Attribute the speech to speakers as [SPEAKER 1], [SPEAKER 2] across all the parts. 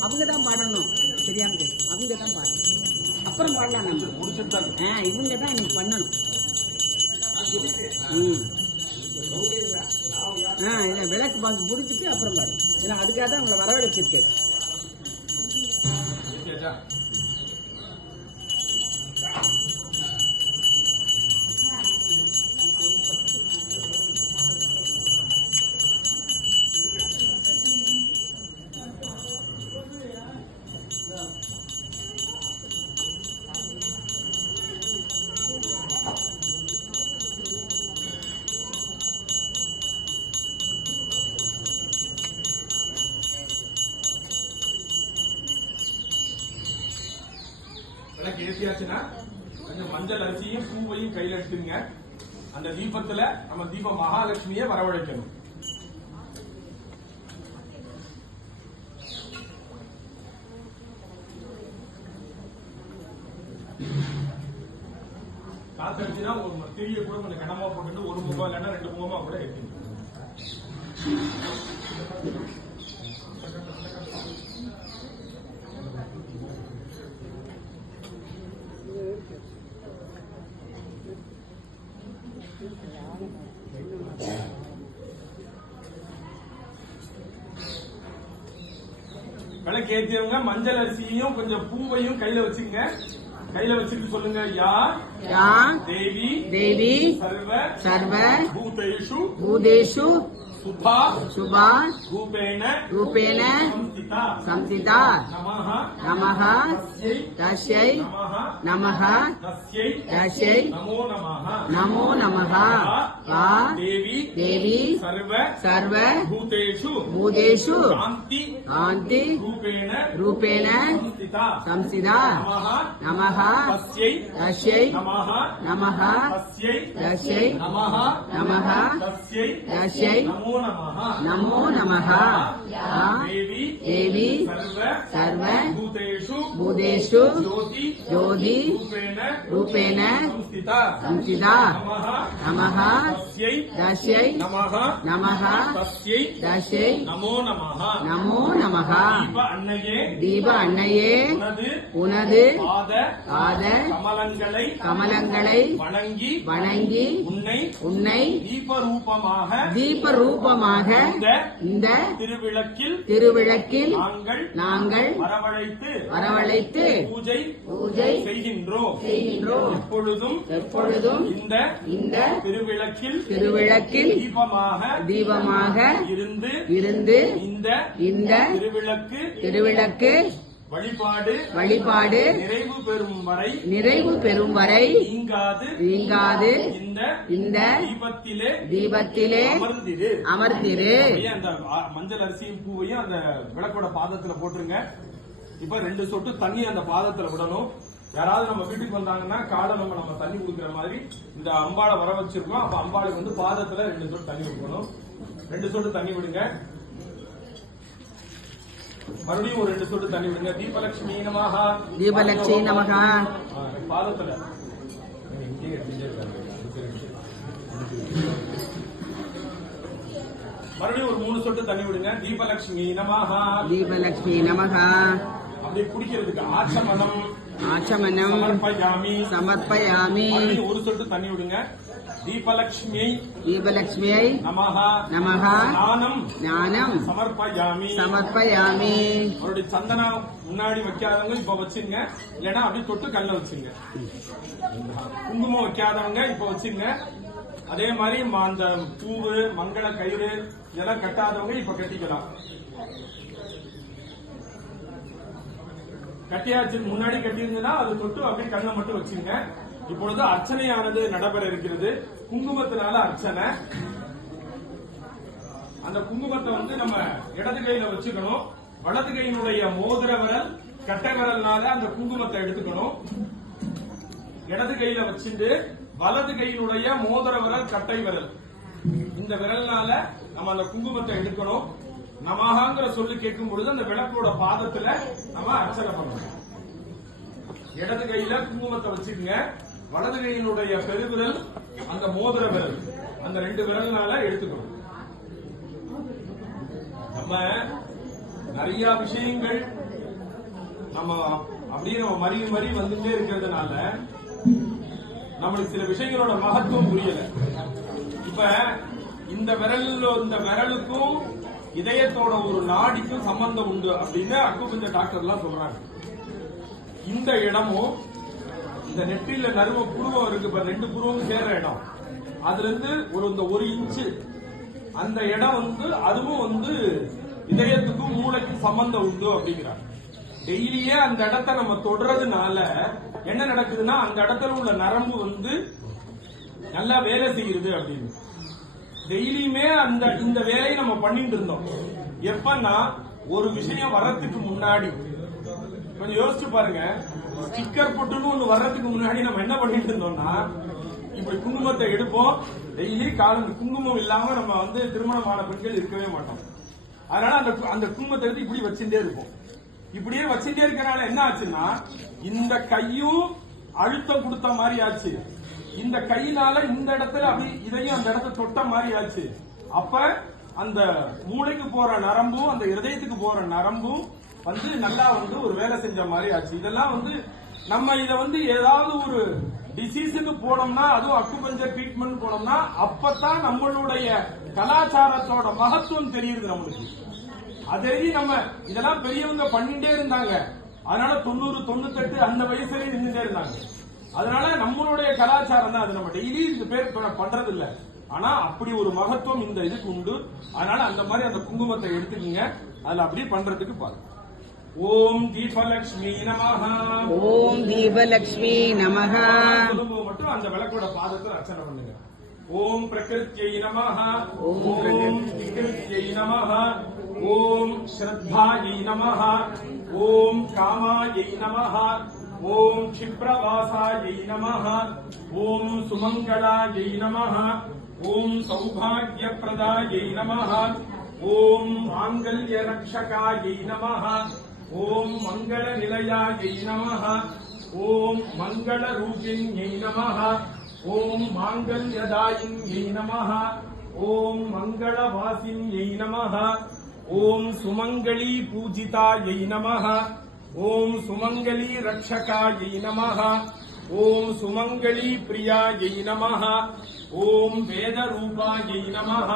[SPEAKER 1] அவங்க தான் பாடணும். தெரியாம அவங்க தான் பாடணும். அப்புறம் பாடலாம் நம்ம. ஆ இவங்க தான் நீ பண்ணணும். ம். ஆ இதை விளக்கு பாக்கு முடிச்சுட்டு அப்புறம் பாரு. ஏன்னா அதுக்காக தான் உங்களை வரவழைச்சிருக்கேன்.
[SPEAKER 2] ரெடியாச்சுன்னா கொஞ்சம் மஞ்சள் அரிசியும் பூவையும் கையில எடுத்துங்க அந்த தீபத்துல நம்ம தீப மகாலட்சுமியை வரவழைக்கணும். காத்தடிச்சுன்னா ஒரு திரிய கூட கொஞ்சம் கனமா போட்டுட்டு ஒரு முகம் இல்லைன்னா ரெண்டு முகமா கூட ஏற்றிங்க விளக்கு ஏத்தியவங்க மஞ்சள் அரிசியையும் கொஞ்சம் பூவையும் கையில வச்சுங்க கையில வச்சுட்டு சொல்லுங்க யா
[SPEAKER 1] யா
[SPEAKER 2] தேவி
[SPEAKER 1] தேவி
[SPEAKER 2] சர்வ
[SPEAKER 1] சர்வ
[SPEAKER 2] பூதேஷு
[SPEAKER 1] பூதேஷு
[SPEAKER 2] सुधा
[SPEAKER 1] रूपेण रूपेण नमः
[SPEAKER 2] नमः
[SPEAKER 1] नमः
[SPEAKER 2] तस्यै
[SPEAKER 1] नमो
[SPEAKER 2] नमः
[SPEAKER 1] वा
[SPEAKER 2] देवी
[SPEAKER 1] देवी
[SPEAKER 2] सर्व
[SPEAKER 1] भूतेषु
[SPEAKER 2] कान्ति
[SPEAKER 1] रूपेण
[SPEAKER 2] रूपेण
[SPEAKER 1] नमः तस्यै नमः नमः
[SPEAKER 2] नमः
[SPEAKER 1] नमः
[SPEAKER 2] नमो நமஹ
[SPEAKER 1] नमो नमः या
[SPEAKER 2] தேவி
[SPEAKER 1] देवी
[SPEAKER 2] சர்வ
[SPEAKER 1] सर्व
[SPEAKER 2] பூதேஷு
[SPEAKER 1] भूतेषु
[SPEAKER 2] ஜோதி
[SPEAKER 1] ज्योति
[SPEAKER 2] ரூபேண
[SPEAKER 1] रूपेण
[SPEAKER 2] சம்ஸ்திதா
[SPEAKER 1] संसिदा
[SPEAKER 2] நமஹ
[SPEAKER 1] नमः
[SPEAKER 2] தஸ்யை
[SPEAKER 1] तस्यै
[SPEAKER 2] நமஹ
[SPEAKER 1] नमः
[SPEAKER 2] தஸ்யை
[SPEAKER 1] तस्यै
[SPEAKER 2] நமோ நமஹ
[SPEAKER 1] नमो नमः
[SPEAKER 2] தீப அன்னையே
[SPEAKER 1] தீப அன்னையே
[SPEAKER 2] உனது
[SPEAKER 1] உனது
[SPEAKER 2] பாத
[SPEAKER 1] பாத
[SPEAKER 2] கமலங்களை
[SPEAKER 1] கமலங்களை
[SPEAKER 2] வணங்கி
[SPEAKER 1] வணங்கி
[SPEAKER 2] உன்னை
[SPEAKER 1] உன்னை
[SPEAKER 2] தீப ரூபமாக இந்த
[SPEAKER 1] இந்த
[SPEAKER 2] திருவிளக்கில்
[SPEAKER 1] திருவிளக்கில்
[SPEAKER 2] நாங்கள்
[SPEAKER 1] நாங்கள்
[SPEAKER 2] வரவழைத்து
[SPEAKER 1] வரவழைத்து
[SPEAKER 2] பூஜை
[SPEAKER 1] பூஜை
[SPEAKER 2] செய்கின்றோம்.
[SPEAKER 1] செய்கின்றோம்.
[SPEAKER 2] எப்பொழுதும்
[SPEAKER 1] எப்பொழுதும்
[SPEAKER 2] இந்த
[SPEAKER 1] இந்த
[SPEAKER 2] திருவிளக்கில்
[SPEAKER 1] திருவிளக்கில்
[SPEAKER 2] தீபமாக
[SPEAKER 1] தீபமாக
[SPEAKER 2] இருந்து
[SPEAKER 1] இருந்து
[SPEAKER 2] இந்த
[SPEAKER 1] இந்த
[SPEAKER 2] திருவிளக்கு
[SPEAKER 1] திருவிளக்கு
[SPEAKER 2] வழிபாடு
[SPEAKER 1] வழிபாடு
[SPEAKER 2] நிறைவு பெறும் வரை
[SPEAKER 1] நிறைவு பெறும் வரை
[SPEAKER 2] நீங்காது.
[SPEAKER 1] நீங்காது.
[SPEAKER 2] இந்த
[SPEAKER 1] இந்த
[SPEAKER 2] தீபத்திலே
[SPEAKER 1] தீபத்திலே
[SPEAKER 2] அமர்ந்திரு. அப்படியே அந்த மஞ்சள் அரிசியும் பூவையும் அந்த விளக்கோட பாதத்துல போட்டுருங்க. இப்ப ரெண்டு சொட்டு தண்ணி அந்த பாதத்துல விடணும். யாராவது நம்ம வீட்டுக்கு வந்தாங்கன்னா காலை நம்ம நம்ம தண்ணி குடுக்கிற மாதிரி இந்த அம்பாளை வர வச்சிருக்கோம். அப்ப அம்பாளுக்கு வந்து பாதத்துல ரெண்டு சொட்டு தண்ணி விடணும் ரெண்டு சொட்டு தண்ணி விடுங்க. மறுபடியும் ஒரு ரெண்டு சொட்டு தண்ணி விடுங்க. தீபலட்சுமி நமஹா.
[SPEAKER 1] தீபலட்சுமி நமகா
[SPEAKER 2] பாதத்துல. மறுபடியும் ஒரு மூணு சொட்டு தண்ணி விடுங்க. தீபலட்சுமி நமஹா.
[SPEAKER 1] தீபலட்சுமி நமகா
[SPEAKER 2] அப்படி குடிக்கிறதுக்கு ஆச்சமனம்.
[SPEAKER 1] ஆச்சமனம்.
[SPEAKER 2] சமர்ப்பயாமி. ஒரு சொட்டு தண்ணி விடுங்க. தீபலட்சுமி
[SPEAKER 1] தீபலட்சுமியை
[SPEAKER 2] நமஹா.
[SPEAKER 1] நமஹா.
[SPEAKER 2] ஸ்நானம்
[SPEAKER 1] ஞானம்.
[SPEAKER 2] சமர்ப்பயாமி.
[SPEAKER 1] சமர்ப்பயாமி.
[SPEAKER 2] அவருடைய சந்தனம் முன்னாடி வைக்காதவங்க இப்ப வச்சுங்க இல்லைன்னா அப்படியே தொட்டு கல்ல வச்சுங்க குங்குமம் வைக்காதவங்க இப்ப வச்சுங்க அதே மாதிரி அந்த பூவு மங்கள கயிறு இதெல்லாம் கட்டாதவங்க இப்ப கட்டிக்கலாம். கட்டியாச்சு முன்னாடி கட்டியிருந்ததுன்னா அது தொட்டு அப்படியே கண்ணை மட்டும் வச்சுங்க. இப்பொழுது அர்ச்சனையானது நடைபெற இருக்கிறது. குங்குமத்தினால அர்ச்சனை. அந்த குங்குமத்தை வந்து நம்ம இடது கையில வச்சுக்கணும். வலது கையினுடைய மோதிர விரல் கட்டை விரல்னால அந்த குங்குமத்தை எடுத்துக்கணும். இடது கையில வச்சுட்டு வலது கையினுடைய மோதிர விரல் கட்டை விரல். இந்த விரல்னால நம்ம அந்த குங்குமத்தை எடுக்கணும். நமகாங்கிற சொல்லு கேட்கும் பொழுது அந்த விளக்கோட பாதத்துல நம்ம அர்ச்சனை பண்ணணும். இடது கையில குங்குமத்தை வச்சுக்கோங்க. வலது கையினுடைய பெருவிரல் அந்த மோதிர விரல். அந்த ரெண்டு விரல்னால எடுத்துக்கணும். நம்ம நிறைய விஷயங்கள் நம்ம அப்படியே நம்ம மறி மறி வந்துட்டே இருக்கிறதுனால நம்மளுக்கு சில விஷயங்களோட மகத்துவம் புரியல. இப்ப இந்த விரல் இந்த விரலுக்கும் இதயத்தோட ஒரு நாடிக்கும் சம்பந்தம் உண்டு அப்படின்னு அக்குபஞ்ச டாக்டர் எல்லாம் சொல்றாங்க. இந்த இடமும் இந்த நெற்றியில நறுவ புருவம் இருக்கு இப்ப ரெண்டு புருவம் சேர்ற இடம். அதுல இருந்து ஒரு இந்த ஒரு இன்ச்சு. அந்த இடம் வந்து அதுவும் வந்து இதயத்துக்கும் மூளைக்கும் சம்பந்தம் உண்டு அப்படிங்கிறாங்க. டெய்லியே அந்த இடத்த நம்ம தொடுறதுனால என்ன நடக்குதுன்னா அந்த இடத்துல உள்ள நரம்பு வந்து நல்லா வேலை செய்யுது அப்படின்னு. டெய்லியுமே அந்த இந்த வேலையை நம்ம பண்ணிட்டு இருந்தோம். எப்பன்னா ஒரு விஷயம் வர்றதுக்கு முன்னாடி. கொஞ்சம் யோசிச்சு பாருங்க. ஸ்டிக்கர் போட்டுன்னு ஒண்ணு வர்றதுக்கு முன்னாடி நம்ம என்ன பண்ணிட்டு இருந்தோம்னா இப்படி குங்குமத்தை எடுப்போம். டெய்லி காலம் குங்குமம் இல்லாம நம்ம வந்து திருமணமான பெண்கள் இருக்கவே மாட்டோம். அதனால அந்த கு- அந்த குங்குமத்தை எடுத்து இப்படி வச்சுட்டே இருப்போம். இப்படியே வச்சுட்டே இருக்கிறனால என்ன ஆச்சுன்னா இந்த கையும் அழுத்தம் கொடுத்த மாதிரி ஆச்சு. இந்த கையினால இந்த இடத்துல அப்படி இதையும் அந்த இடத்த தொட்ட மாதிரி ஆச்சு. அப்ப அந்த மூளைக்கு போற நரம்பும் அந்த இதயத்துக்கு போற நரம்பும் வந்து நல்லா வந்து ஒரு வேலை செஞ்ச மாதிரி ஆச்சு. இதெல்லாம் வந்து நம்ம இத வந்து ஏதாவது ஒரு டிசீஸுக்கு போனோம்னா அதுவும் அக்குபஞ்சர் ட்ரீட்மெண்ட் போனோம்னா அப்பதான் நம்மளுடைய கலாச்சாரத்தோட மகத்துவம் தெரியுது நம்மளுக்கு. அதே நம்ம இதெல்லாம் பெரியவங்க பண்ணிட்டே இருந்தாங்க. அதனால தொண்ணூறு தொண்ணூத்தெட்டு அந்த வயசுலயே நின்றுட்டே இருந்தாங்க. அதனால நம்மளுடைய கலாச்சாரம் தான் அது நம்ம டெய்லி இது பேர் பண்றது இல்ல ஆனா அப்படி ஒரு மகத்துவம் இந்த இதுக்கு உண்டு. அதனால அந்த மாதிரி அந்த குங்குமத்தை எடுத்துக்கீங்க. அதுல அப்படியே பண்றதுக்கு பாருங்க. ஓம் தீபலட்சுமி நமஹா.
[SPEAKER 1] ஓம் தீபலக்ஷ்மி
[SPEAKER 2] சொல்லும்போது மட்டும் அந்த விளக்கோட பாதத்தை அர்ச்சனை பண்ணுங்க. ஓம் பிரகிருத்யை நமஹ.
[SPEAKER 1] ஓம்
[SPEAKER 2] ஓம் விகிருத்யை நமஹ. ஓம் ஸ்ரத்தாயை நமஹ. ஓம் காமாயை நமஹ. ॐ क्षिप्रवासायै नमः। ॐ सुमङ्गलायै नमः। ॐ सौभाग्यप्रदायै नमः। ॐ माङ्गल्यरक्षकायै नमः। ॐ मङ्गलनिलयायै नमः। ॐ मङ्गलरूपिण्यै नमः। ॐ माङ्गल्यदायिन्यै नमः। ॐ मङ्गलवासिन्यै नमः। ॐ सुमङ्गलीपूजितायै नमः। நமஹ ஓம் மங்கள ரூபிண்யை நமஹ ஓம் மாங்கல்யதாயின்யை நமஹ ஓம் மங்கள வாசின்யை நமஹ ஓம் சுமங்களி பூஜிதாயை நமஹ ஓம் சுமங்கலி ரக்ஷகாயை நமஹ ஓம் சுமங்கலி பிரியாயை நமஹ ஓம் வேத ரூபாயை நமஹ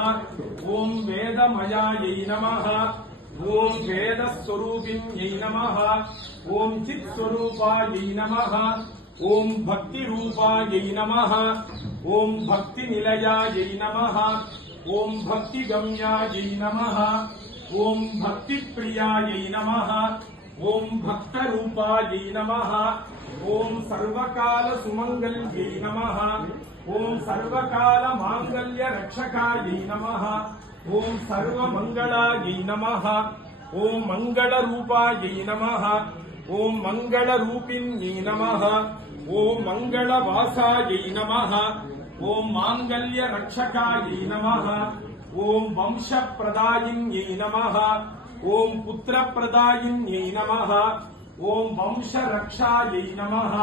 [SPEAKER 2] ஓம் வேதமயாயை நமஹ ஓம் வேதஸ்வரூபிண்யை நமஹ ஓம் சித் ஸ்வரூபாயை நமஹ ஓம் பக்தி ரூபாயை நமஹ ஓம் பக்தி நிலையாயை நமஹ ஓம் பக்தி கம்யாயை நமஹ ஓம் பக்தி பிரியாயை நமஹ ஓம் பக்த ரூபாயை நமஹ ஓம் சர்வகால சுமங்கல்யை நமஹ ஓம் சர்வகால மாங்கல்ய ரக்ஷகாயை நமஹ ஓம் சர்வ மங்களாயை நமஹ ஓம் மங்கள ரூபாயை நமஹ ஓம் மங்கள ரூபிண்யை நமஹ ஓம் மங்கள வாசாயை நமஹ ஓம் மாங்கல்ய ரக்ஷகாயை நமஹ ஓம் வம்ச பிரதாயின்யை நமஹ ஓம் புத்திர பிரதாயின்யை நமஹ ஓம் வம்ச ரக்ஷாயை நமஹ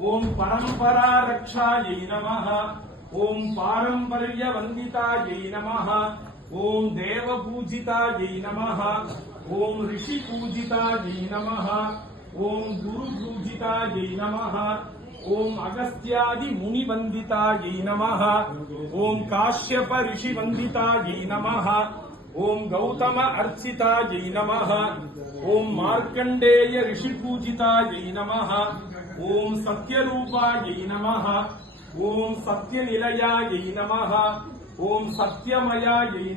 [SPEAKER 2] ஓம் பரம்பரா ரக்ஷாயை நமஹ ஓம் பாரம்பரிய வந்திதாயை நமஹ ஓம் தேவ பூஜிதாயை நமஹ ஓம் ரிஷி பூஜிதாயை நமஹ ஓம் குரு பூஜிதாயை நமஹ ஓம் அகஸ்தியாதி முனி வந்திதாயை நமஹ ஓம் காஷ்யப ரிஷி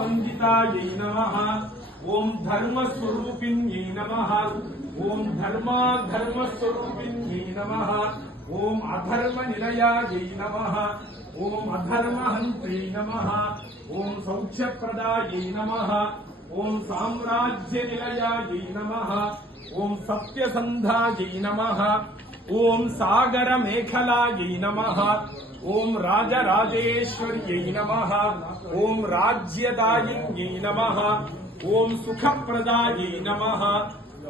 [SPEAKER 2] வந்திதாயை நமஹ ஓம் கௌதம அர்ச்சிதாயை நமஹ ஓம் மார்க்கண்டேய ரிஷி பூஜிதாயை நமஹ ஓம் சத்யரூபாயை நமஹ ஓம் சத்யநிலையாயை நமஹ ஓம் சத்யமயாயை நமஹ ஓம் தர்மஸ்வரூபிண்யை நமஹ ஓம் தர்மநிலையாயை நமஹ ஓம் தர்மவந்திதாயை நமஹ ஓம் தர்மஸ்வரூபிண்யை நமஹ ஓம் தர்மா தர்மஸ்வரூபிண்யை நமஹ ஓம் அதர்ம நிலையாயை நமஹ ஓம் அதர்மஹந்தை நமஹ ஓம் சௌக்கியப்பிரதாயை நமஹ ஓம் சாம்ராஜ்ய நிலையாயை நமஹ ஓம்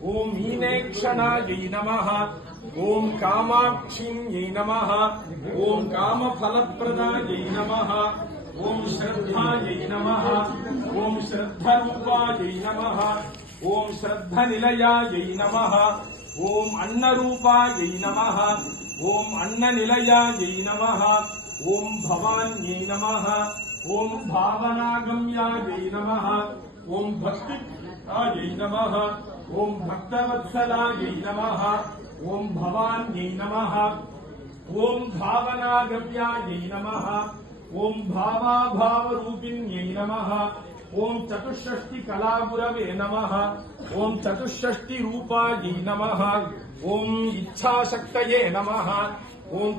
[SPEAKER 2] நமः ஓம் கலியுக அம்சாயை நமः ஓம் கலிதோஷஹராயை நமः ஓம் கஞ்சலோச்சனாயை நமः ஓம் மீனேக்ஷணாயை நமः ஓம் காமாட்சியை நமः ஓம் காமபலப்பிரதாயை நமः ஓம் ஸ்ரத்தாயை நமः ஓம் ஸ்ரத்தரூபாயை நமः ஓம் ஸ்ரத்தநிலையாயை நமः ஓம் அன்னரூபாயை நமः ஓம் அன்னநிலையாயை நமः ஓம் பவான்யை நமः ஓம் பாவனாகம்யாயை நமः ஓம் பக்தியாயை நமः ஓம் பக்தவத்சலாயை நமः ஓம் பவான்யை நமः ஓம் பாவனாகவ்யாயை நமः ஓம் பாவாபாவரூபிண்யை நமः ஓம் சதுஷ்டி கலாகுரவே நமः ஓம் சதுஷ்டி ரூபாயை நமः ஓம் இச்சாசக்தயே நமः ஓம்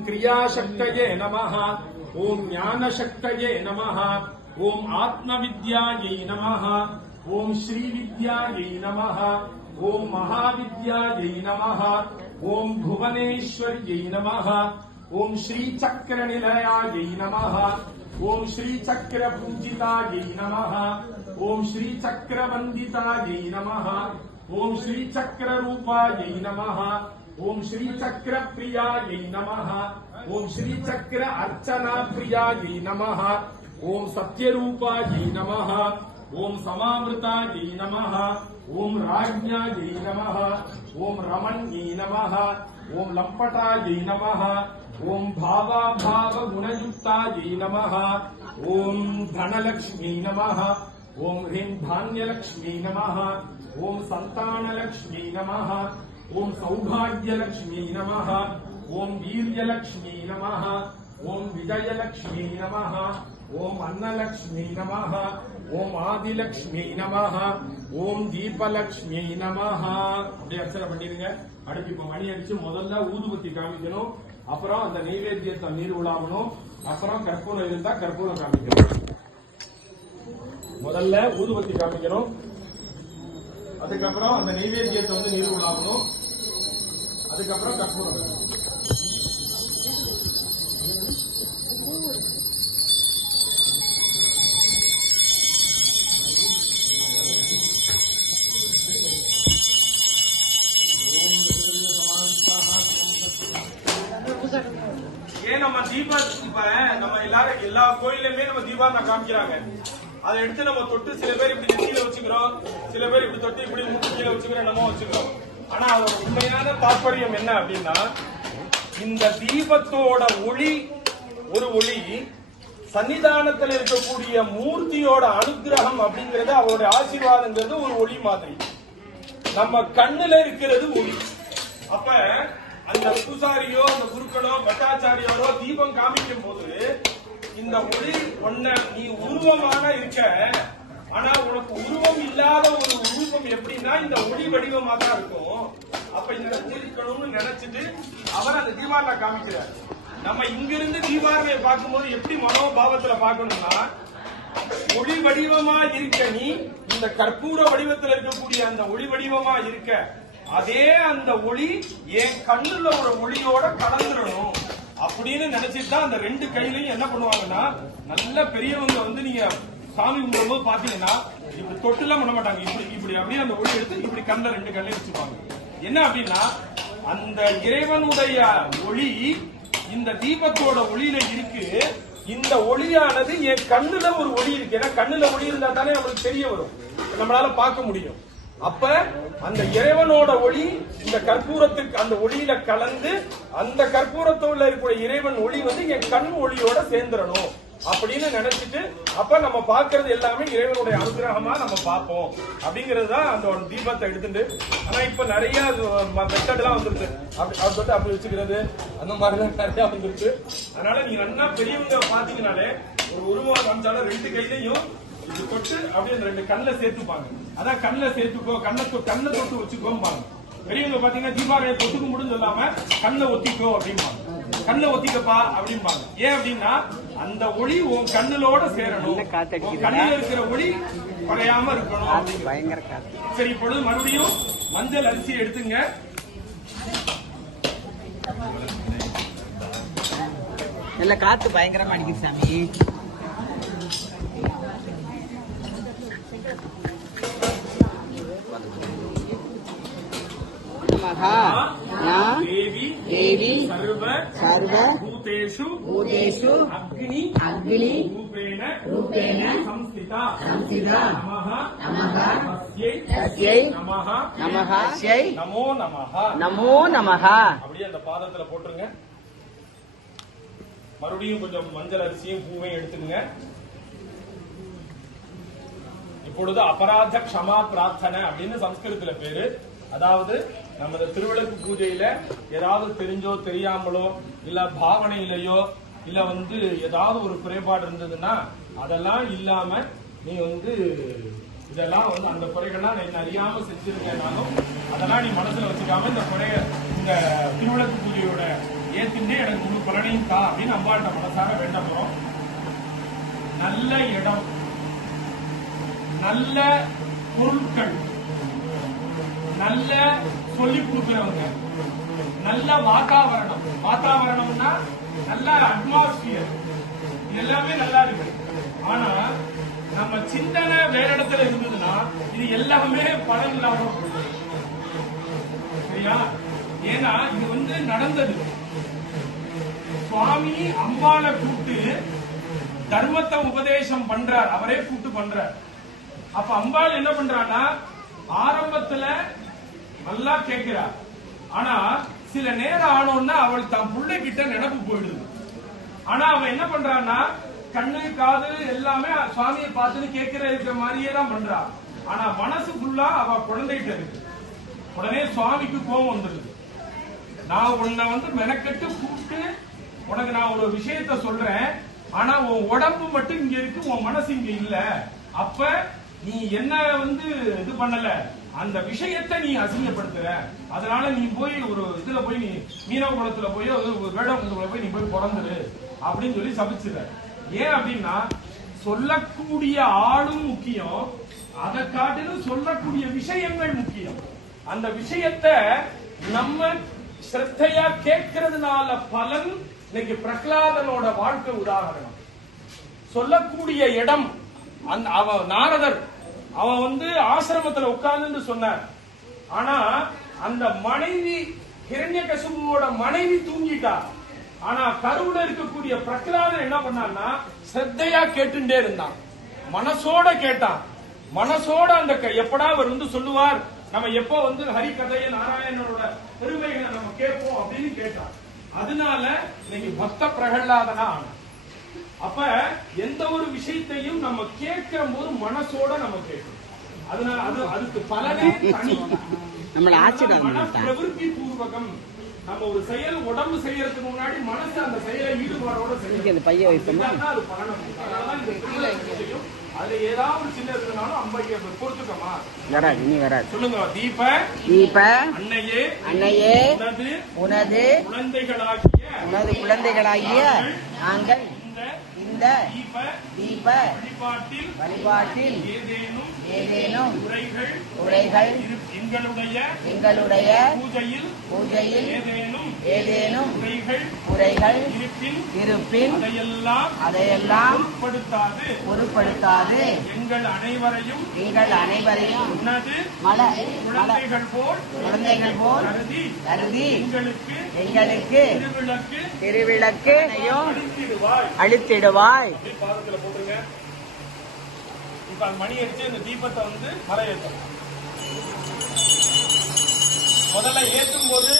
[SPEAKER 2] கிரியாசக்தயே நமः ஓம் ஞானசக்தயே நமः ஓம் ஆத்மவித்யாயை நமः ஓம் ஸ்ரீவித்யாயை நமः ஓம் மகாவித்யாயை நமः ஓம் புவனேஸ்வர்யை நமः ஓம் ஸ்ரீசக்கரநிலையாயை நமः ஓம் ஸ்ரீசக்கரபூஜிதாயை நமः ஓம் ஸ்ரீசக்கரவந்திதாயை நமः ஓம் ஸ்ரீசக்கரரூபாயை நமः ஓம் ஸ்ரீசக்கரப்பிரியாயை நமः ஓம் ஸ்ரீசக்கர அர்ச்சனா பிரியாயை நமः ஓம் சத்யரூபாயை நமः ஓம் சமாமிருதாயை நமः ஓம் ராஜ்ஞாயை நமः ஓம் ரமண்யை நமः ஓம் லம்பட்டாயை நமः ஓம் பாவாபாவ குணயுக்தாயை நமः ஓம் தனலக்ஷ்மி நமः ஓம் ஹ்ரீம் தானியலக்ஷ்மி நமः ஓம் சந்தானலக்ஷ்மி நமः ஓம் சௌபாகியலக்ஷ்மி நமः ஓம் வீரியலக்ஷ்மி நமः ஓம் விஜயலக்ஷ்மி நமः ஓம் அன்னலக்ஷ்மி நமः ஓம் ஆதிலக்ஷ்மி நமः ஓம் தீபலக்ஷ்மி நமः அப்படியே அர்ச்சனை பண்ணிருங்க அடுத்து இப்ப மணி அடிச்சு முதல்ல ஊதுபத்தி காமிக்கணும். அப்புறம் அந்த நெய்வேத்தியத்தை நீர் விழாவணும் அப்புறம் கற்பூரம் இருந்தா கற்பூரம் காமிக்கணும். முதல்ல ஊதுபத்தி காமிக்கணும். அதுக்கப்புறம் அந்த நெய்வேத்தியத்தை வந்து நீர் விழாவணும் அதுக்கப்புறம் கற்பூரம் நம்ம தீபா இப்ப நம்ம எல்லாரும் எல்லா கோயிலுமே நம்ம தீபாவளி காமிக்கிறாங்க. அதை எடுத்து நம்ம தொட்டு சில பேர் இப்படி நெத்தியில வச்சுக்கிறோம் சில பேர் இப்படி தொட்டு இப்படி முட்டு கீழே வச்சுக்கிறோம் நம்ம வச்சுக்கிறோம். ஆனா அதோட உண்மையான தாற்பயம் என்ன அப்படின்னா இந்த தீபத்தோட ஒளி ஒரு ஒளி சன்னிதானத்தில் இருக்கக்கூடிய மூர்த்தியோட அனுகிரகம் அப்படிங்கிறது அவருடைய ஆசீர்வாதங்கிறது ஒரு ஒளி மாதிரி. நம்ம கண்ணுல இருக்கிறது ஒளி. அப்ப அந்த பூசாரியோ அந்த குருக்களோ பட்டாச்சாரியோரோ தீபம் காமிக்கும் போது இந்த ஒளி ஒன்ன நீ உருவமாக இருக்க ஆனா உனக்கு உருவம் இல்லாத ஒரு உருவம் எப்படின்னா இந்த ஒளி வடிவமா தான் இருக்கும். அப்ப இந்த இருக்கணும்னு நினைச்சிட்டு அவர் அந்த தீபாவளி காமிக்கிறார். நம்ம இங்கிருந்து தீபாவளியை பார்க்கும்போது எப்படி மனோபாவத்துல பார்க்கணும்னா ஒளி வடிவமா இருக்க நீ இந்த கற்பூர வடிவத்தில் இருக்கக்கூடிய அந்த ஒளி வடிவமா இருக்க அதே அந்த ஒளி என் கண்ணுல ஒரு ஒளியோட கலந்துடணும் அப்படின்னு நினைச்சிட்டு தான் அந்த ரெண்டு கையிலையும் என்ன பண்ணுவாங்கன்னா நல்ல பெரியவங்க வந்து நீங்க சாமி கும்பிடும்போது பாத்தீங்கன்னா இப்படி தொட்டுலாம் பண்ண மாட்டாங்க. இப்படி இப்படி அப்படியே அந்த ஒளி எடுத்து இப்படி கந்த ரெண்டு கல்லையும் வச்சுப்பாங்க. என்ன அப்படின்னா அந்த இறைவனுடைய ஒளி இந்த தீபத்தோட ஒளியில இருக்கு. இந்த ஒளியானது என் கண்ணுல ஒரு ஒளி இருக்கு. ஏன்னா கண்ணுல ஒளி இருந்தா தானே நம்மளுக்கு தெரிய வரும். நம்மளால பார்க்க முடியும். அப்ப அந்த இறைவனோட ஒளி இந்த கற்பூரத்துக்கு அந்த ஒளியில கலந்து அந்த கற்பூரத்தோட இருக்கிற இறைவன் ஒளி வந்து என் கண் ஒளியோட சேர்ந்துடணும் அப்படின்னு நினைச்சிட்டு அப்ப நம்ம பாக்குறது எல்லாமே இறைவனுடைய அனுகிரகமா நம்ம பார்ப்போம். அப்படிங்கிறது தான் அந்த ஒரு தீபத்தை எடுத்துட்டு ஆனா இப்ப நிறைய மெத்தட் எல்லாம் வந்துருது அப்படி அப்படி அப்படி வச்சுக்கிறது அந்த மாதிரி நிறைய வந்துருச்சு அதனால நீங்க நல்லா பெரியவங்க பாத்தீங்கன்னாலே ஒரு உருவம் காமிச்சாலும் ரெண்டு கையிலையும் இது தொட்டு அப்படியே அந்த ரெண்டு கண்ணில் சேர்த்துப்பாங்க அதான் கண்ணில் சேர்த்துக்கோ கண்ணை தொ- கண்ணை தொட்டு வச்சுக்கோம்பாங்க பெரியவங்க பாத்தீங்கன்னா தீபாவளியை தொட்டுக்க முடியும் சொல்லாம கண்ணில் ஒத்திக்கோ அப்படிம்பாங்க கண்ணை ஒத்திக்கப்பா அப்படிம்பாங்க ஏன் அப்படின்னா அந்த ஒளி உன் கண்ணுலோட சேரணும். கண்ணுல இருக்கிற ஒளி குறையாம இருக்கணும்.
[SPEAKER 1] பயங்கர காத்து.
[SPEAKER 2] சரி இப்பொழுது மறுபடியும் மஞ்சள் அரிசி எடுத்துங்க.
[SPEAKER 1] நல்ல காத்து பயங்கரமா அடிக்குது சாமி. நமஹா யா?
[SPEAKER 2] தேவி சர்வ
[SPEAKER 1] சர்வ
[SPEAKER 2] பூதேஷு
[SPEAKER 1] பூதேஷு
[SPEAKER 2] அக்னி
[SPEAKER 1] அக்னி
[SPEAKER 2] ரூபேண
[SPEAKER 1] ரூபேண
[SPEAKER 2] சம்ஸ்திதா
[SPEAKER 1] சம்ஸ்திதா
[SPEAKER 2] நமஹ தஸ்யை
[SPEAKER 1] தஸ்யை
[SPEAKER 2] நமஹ
[SPEAKER 1] நமஹ ஸ்யை
[SPEAKER 2] நமோ நமஹ
[SPEAKER 1] நமோ நமஹ
[SPEAKER 2] அப்படியே அந்த பாதத்துல போட்டுருங்க. மறுபடியும் கொஞ்சம் மஞ்சள் அரிசியும் பூவையும் எடுத்துக்கங்க. இப்பொழுது அபராத க்ஷமா பிரார்த்தனை அப்படின்னு சம்ஸ்கிருதத்துல பேரு. அதாவது நமது திருவிளக்கு பூஜையில ஏதாவது தெரிஞ்சோ தெரியாமலோ இல்ல பாவனையிலையோ இல்ல வந்து ஏதாவது ஒரு குறைபாடு இருந்ததுன்னா அதெல்லாம் இல்லாம நீ வந்து இதெல்லாம் வந்து அந்த குறைகள்லாம் நான் அறியாம செஞ்சிருக்கேனாலும் அதெல்லாம் நீ மனசுல வச்சுக்காம இந்த குறைய இந்த திருவிளக்கு பூஜையோட ஏத்துட்டு எனக்கு முழு பலனையும் தா அப்படின்னு அம்பாட்ட மனசார வேண்ட போறோம் நல்ல இடம் நல்ல பொருட்கள் நல்ல சொல்லி கொடுக்கிறவங்க. நல்ல வாத்தாவரணம். வாத்தாவரணம்னா நல்ல அட்மாஸ்பியர் எல்லாமே நல்லா இருக்கு. ஆனா நம்ம சிந்தனை வேற இடத்துல இருந்ததுன்னா இது எல்லாமே பலன் இல்லாம சரியா? ஏன்னா இது வந்து நடந்தது. சுவாமி அம்பாளை கூப்பிட்டு தர்மத்தை உபதேசம் பண்றார். அவரே கூப்பிட்டு பண்றார். அப்ப அம்பாள் என்ன பண்றான்னா ஆரம்பத்துல நல்லா கேட்கிறார் ஆனா சில நேரம் ஆனோன்னா அவள் தன் பிள்ளை கிட்ட நினப்பு போயிடுது. ஆனா அவன் என்ன பண்றான்னா கண்ணு காது எல்லாமே சுவாமியை பார்த்துன்னு கேட்கிற இருக்கிற மாதிரியே தான் பண்றா. ஆனா மனசு அவ குழந்தைகிட்ட இருக்கு. உடனே சுவாமிக்கு கோபம் வந்துடுது. நான் உன்னை வந்து மெனக்கெட்டு கூப்பிட்டு உனக்கு நான் ஒரு விஷயத்த சொல்றேன். ஆனா உன் உடம்பு மட்டும் இங்க இருக்கு உன் மனசு இங்க இல்ல. அப்ப நீ என்ன வந்து இது பண்ணல? அந்த விஷயத்தை நீ அசிங்கப்படுத்துற. அதனால நீ போய் ஒரு இதுல போய் நீ மீனவ குளத்துல போய் ஒரு வேடகுளத்துல போய் நீ போய் பிறந்துரு அப்படின்னு சொல்லி சபிச்சுற. ஏன் அப்படின்னா சொல்லக்கூடிய ஆளும் முக்கியம். அதை காட்டிலும் சொல்லக்கூடிய விஷயங்கள் முக்கியம். அந்த விஷயத்தை நம்ம ஸ்ரத்தையா கேட்கறதுனால பலன் இன்னைக்கு பிரகலாதனோட வாழ்க்கை உதாரணம். சொல்லக்கூடிய இடம் அந்த அவ நாரதர் அவன் வந்து ஆசிரமத்துல உட்கார்ந்து சொன்னார் ஆனா அந்த மனைவி ஹிரண்யகசிபுவோட மனைவி தூங்கிட்டா. ஆனா கருவுல இருக்கக்கூடிய பிரகலாதன் என்ன பண்ணான்னா சிரத்தையா கேட்டுட்டே இருந்தான். மனசோட கேட்டான். மனசோட அந்த க- எப்படா அவர் வந்து சொல்லுவார். நம்ம எப்போ வந்து ஹரி கதைய நாராயணனோட பெருமைகளை நம்ம கேட்போம் அப்படின்னு கேட்டான். அதனால இன்னைக்கு பக்த பிரகலாதனா ஆனான். அப்ப எந்த ஒரு விஷயத்தையும் நம்ம கேட்கிற போது மனசோட நம்ம கேட்கணும். அதனால அது அதுக்கு பலனே தனி. பிரவிற்த்தி பூர்வகம் நம்ம ஒரு செயல் உடம்பு செய்யறதுக்கு முன்னாடி மனசு அந்த செயலை ஈடுபாடோட
[SPEAKER 1] இதுக்கு
[SPEAKER 2] செய்யணும்
[SPEAKER 1] இந்த பைய வைப்போமா
[SPEAKER 2] செஞ்சாதான் அது பலனை. கொடுக்கும். அதனாலதான் இந்த திருவிழா பூஜையும் அதுல ஏதாவது ஒரு சின்ன இருந்தாலும் அம்பைக்கு பொறுத்துக்கமா?
[SPEAKER 1] வராது இனி வராது.
[SPEAKER 2] சொல்லுங்க தீப.
[SPEAKER 1] தீப.
[SPEAKER 2] அன்னையே.
[SPEAKER 1] அன்னையே.
[SPEAKER 2] உனது.
[SPEAKER 1] உனது.
[SPEAKER 2] குழந்தைகளாகிய.
[SPEAKER 1] உனது குழந்தைகளாகிய. நாங்கள்.
[SPEAKER 2] இந்த தீப வழிபாட்டில்
[SPEAKER 1] வழிபாட்டில்
[SPEAKER 2] ஏதேனும்
[SPEAKER 1] ஏதேனும் உரைகள்
[SPEAKER 2] இரு- எங்களுடைய
[SPEAKER 1] எங்களுடைய
[SPEAKER 2] பூஜையில்
[SPEAKER 1] பூஜையில்
[SPEAKER 2] ஏதேனும்
[SPEAKER 1] ஏதேனும்
[SPEAKER 2] குறைகள்
[SPEAKER 1] குறைகள்
[SPEAKER 2] இருப்பின்
[SPEAKER 1] இருப்பின்
[SPEAKER 2] அதையெல்லாம்
[SPEAKER 1] அதையெல்லாம்
[SPEAKER 2] பொருட்படுத்தாது.
[SPEAKER 1] பொருட்படுத்தாது.
[SPEAKER 2] எங்கள் அனைவரையும்
[SPEAKER 1] நீங்கள் அனைவரையும்
[SPEAKER 2] உனது
[SPEAKER 1] மல
[SPEAKER 2] குழந்தைகள் போல்
[SPEAKER 1] குழந்தைகள் போல்
[SPEAKER 2] கருதி
[SPEAKER 1] கருதி
[SPEAKER 2] எங்களுக்கு
[SPEAKER 1] எங்களுக்கு
[SPEAKER 2] திருவிளக்கு
[SPEAKER 1] அழித்திடுவாய்.
[SPEAKER 2] இப்ப மணி அடிச்சு இந்த தீபத்தை வந்து மலை ஏற்றும் முதல்ல ஏற்றும் போது